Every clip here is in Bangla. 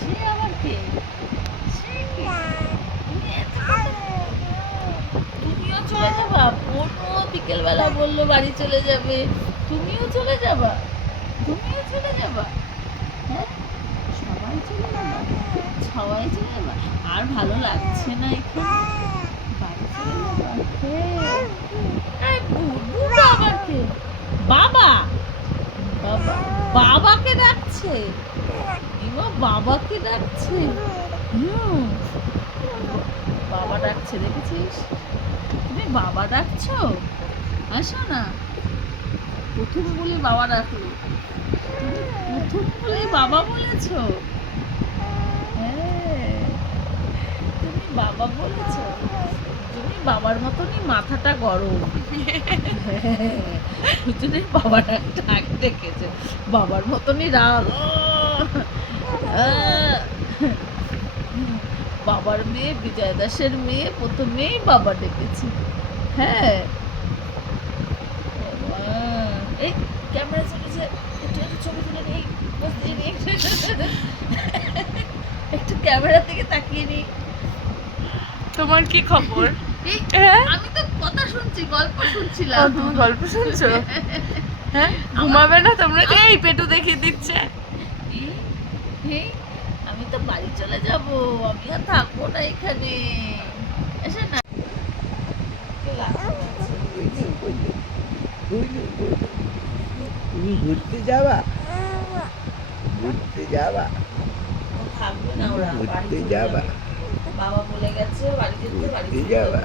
সে আবার কে? সে কে? তুমি এত কথা তুমিও চলে যাবা? বোনও বিকেলবেলা বললো বাড়ি চলে যাবে, তুমিও চলে যাবা? তুমিও চলে যাবা? হ্যাঁ, সবাই চলে যাবা? সবাই চলে যাবা? আর ভালো লাগছে না এখানে? বাড়ি চলে যাবা? হ্যাঁ। এই বুড়ো আবার কে? বাবা? বাবা? বাবাকে ডাকছে? এমা বাবাকে ডাকছে? হুম, বাবা ডাকছে, দেখেছিস? তুমি বাবা ডাকছো? আসো না। প্রথম বলে বাবা ডাকলো। তুমি প্রথম বলে বাবা বলেছো? হ্যাঁ, তুমি বাবা বলেছো। তুমি বাবার মতনই মাথাটা গরম। দুজনের বাবার একটা ডাক ডেকেছে, বাবার মতনই রাগ। আহ! বাবার মেয়ে, বিজয় দাসের মেয়ে, প্রথমেই বাবা ডেকেছে। হ্যাঁ, এই ক্যামেরা চলেছে, একটু একটু ছবি তুলে নিই। একটু ক্যামেরার দিকে তাকিয়ে নিই। তোমার কি খবর? এই, হ্যাঁ, আমি তো কথা শুনছি, গল্প শুনছিলাম। তুমি গল্প শুনছো? হ্যাঁ, ঘুমাবে না তোমরা? এই পেটু দেখিয়ে দিচ্ছে। এই, এই, আমি তো বাড়ি চলে যাব, আমি আর থাকবো না এখানে। এসে না তুমি ঘুরতে যাবা? ঘুরতে যাবা? ও থাকবে না, ওরা বাড়ি ঘুরতে চলে যাবা? যাবে। বাবা বলে গেছে বাড়ি যেতে, বাড়ি ঘুরতে চলে যাবা? যাবে।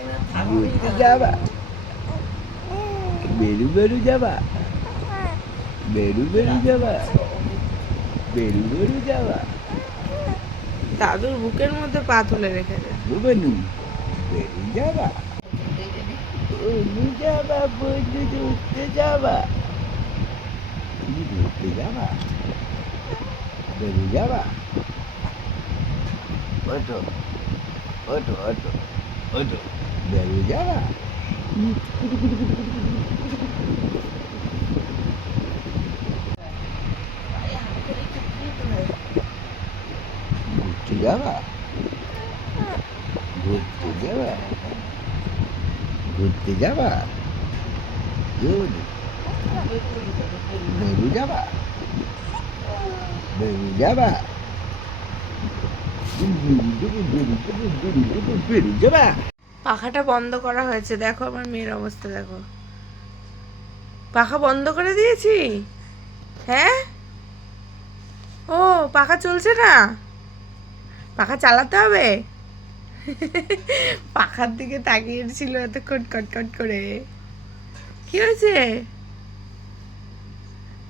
এরা থাকবেই ঘুরতে না। যাবা? বেরু বেরু যাবা? বেরু বেরু যাবা? বেরু বেরু যাবা? দাদুর বুকের মধ্যে পা তুলে রেখেছে। বেনু বেরু যাবা? বনু যাবা? বনু ঘুরতে যাবা? তুমি ঘুরতে যাবা? বেরু যাবা? ওঠো ওঠো ওঠো ওঠো, বেরু যাবা? ঘুরতে যাবা? ঘুরতে যাবা? ঘুরতে যাবা? গুড। বেরু যাবা? বেরু যাবা? বেরু যাবা? পাখাটা বন্ধ করা হয়েছে, দেখো আমার মেয়ের অবস্থা দেখো। পাখা বন্ধ করে দিয়েছি। হ্যাঁ, ও পাখা চলছে না, পাখা চালাতে হবে। পাখার দিকে তাকিয়েছিল এতক্ষণ কটকট করে। কি হয়েছে?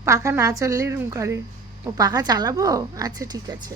পাখা না চললে এরকম করে। ও পাখা চালাবো, আচ্ছা ঠিক আছে।